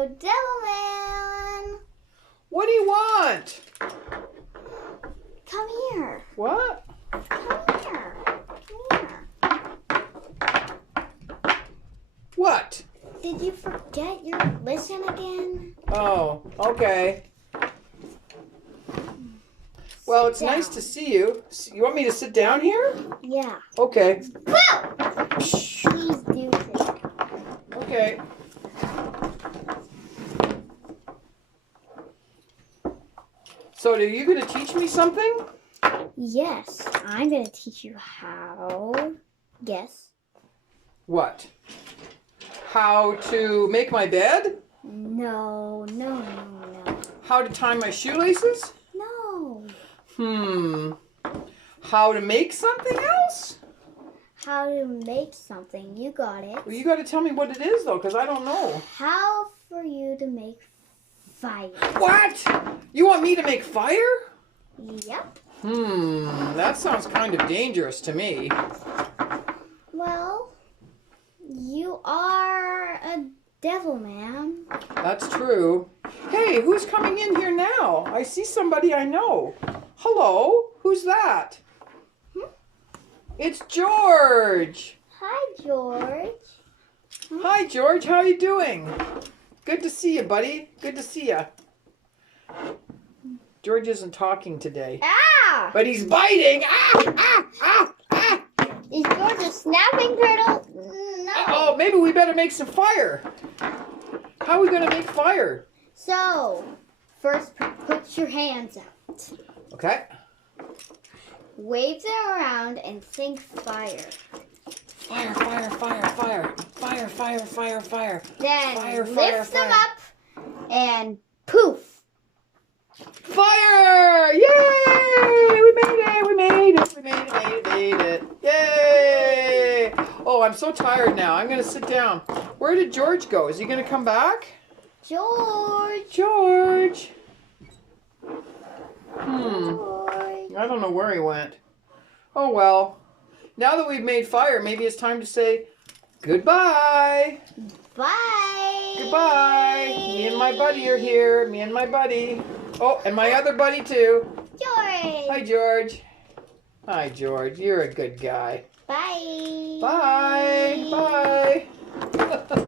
Hello, Devilman. What do you want? Come here. What? Come here. Come here. What? Did you forget your listen again? Oh, okay. Well, it's nice to see you. You want me to sit down here? Yeah. Okay. Please do sit. Okay. So, are you going to teach me something? Yes, I'm going to teach you how. Guess. What? How to make my bed? No. How to tie my shoelaces? No. How to make something else? How to make something. You got it. Well, you got to tell me what it is, though, because I don't know. How for you to make fire. What? You want me to make fire? Yep. That sounds kind of dangerous to me. Well, you are a devil man. That's true. Hey, who's coming in here now? I see somebody I know. Hello? Who's that? It's George. Hi, George. Hi, George. How are you doing? Good to see you, buddy. Good to see you. George isn't talking today. Ah! But he's biting. Is George a snapping turtle? No. Oh, maybe we better make some fire. How are we going to make fire? So, first put your hands out. Okay. Wave them around and think fire. Fire, fire, fire, fire. Fire, fire, fire, fire. Then Fire, lift fire, them up and poof. Fire! Yay! We made it! We made it! We made it! Yay! Oh, I'm so tired now. I'm going to sit down. Where did George go? Is he going to come back? George. George! George. I don't know where he went. Oh, well. Now that we've made fire, maybe it's time to say goodbye. Bye. Goodbye. Me and my buddy are here. Me and my buddy. Oh, and my other buddy, too. George. Hi, George. Hi, George. You're a good guy. Bye. Bye. Bye.